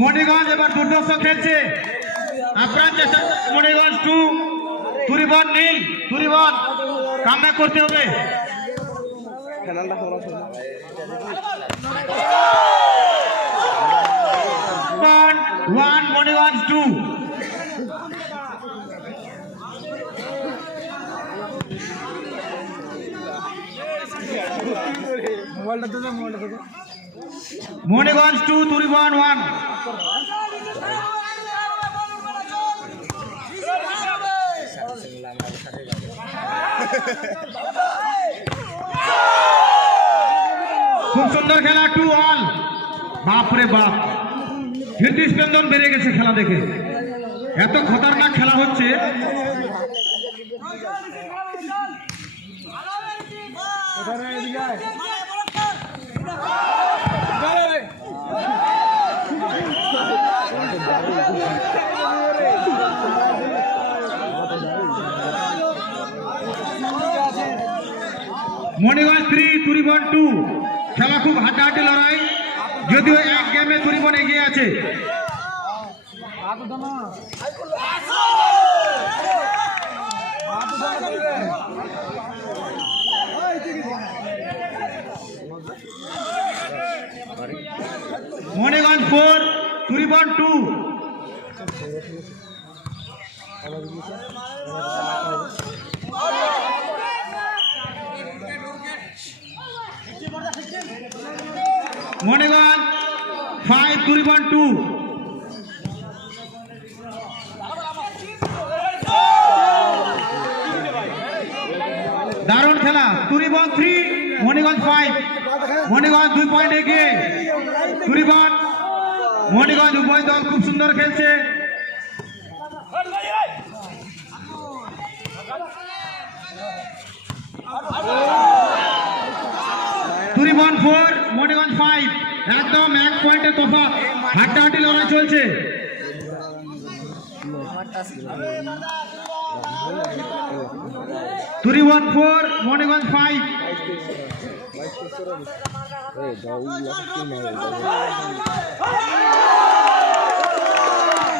মণিগঞ্জ এবার দুর্দর্শ খেলছে, আপ্রাণ চেষ্টা মণিগঞ্জ 2 তুরিবন নীল, তুরিবন কামব্যাক করতে হবে। 1 মণিগঞ্জ 2। মণিগঞ্জ 2 তুরিবন 1। খুব সুন্দর খেলা 2 অল। বাপরে বাপ, হৃদস্পন্দন বেড়ে গেছে খেলা দেখে, এত খতরনাক খেলা হচ্ছে। মণিগঞ্জ 3 তুরিবন 2। খেলা খুব হাড্ডাহাড্ডি লড়াই, যদিও এক গেমে তুরিবন এগিয়ে আছে। মণিগঞ্জ 4 তুরিবন 2। মণিগঞ্জ 5 তুরিবন 2। দারুণ খেলা, তুরিবন 3 মণিগঞ্জ 5। মণিগঞ্জ 2 পয়েন্ট এগিয়ে। তুরিবন মণিগঞ্জ উভয় দল খুব সুন্দর খেলছে। তুরিবন 4 মণিগঞ্জ 5, একদম 1 পয়েন্টের তফাৎ, হাড্ডাহাড্ডি লড়াই চলছে। তুরিবন 4 মণিগঞ্জ 5।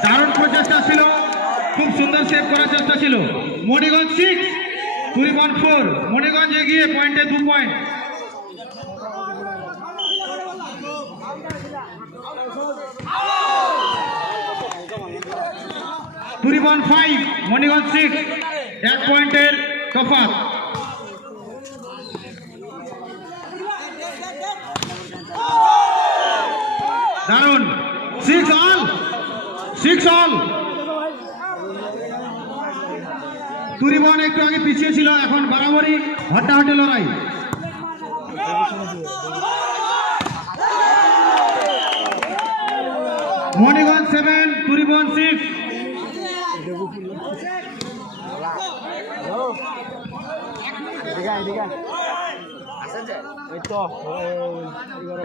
দারুণ প্রচেষ্টা ছিল, খুব সুন্দর সেভ করার চেষ্টা ছিল। মণিগঞ্জ 6 তুরিবন 4। মণিগঞ্জ এগিয়ে পয়েন্টে 2 পয়েন্ট। তুরিবন 5 মণিগঞ্জ 6, 1 পয়েন্টের তফাৎ। দারুণ 6 অল, 6 অল। তুরিবন একটু আগে পিছিয়ে ছিল, এখন বাড়াবাড়ি হাড্ডাহাড্ডি লড়াই। মণিগঞ্জ 7 তুরিবন 6।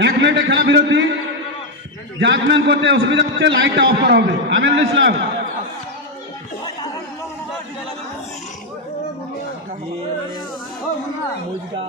1 মিনিটে খেলা বিরতি। জাজমেন্ট করতে অসুবিধা হচ্ছে, লাইটটা অফ করা হবে। আমিনুল ইসলাম। মুজকা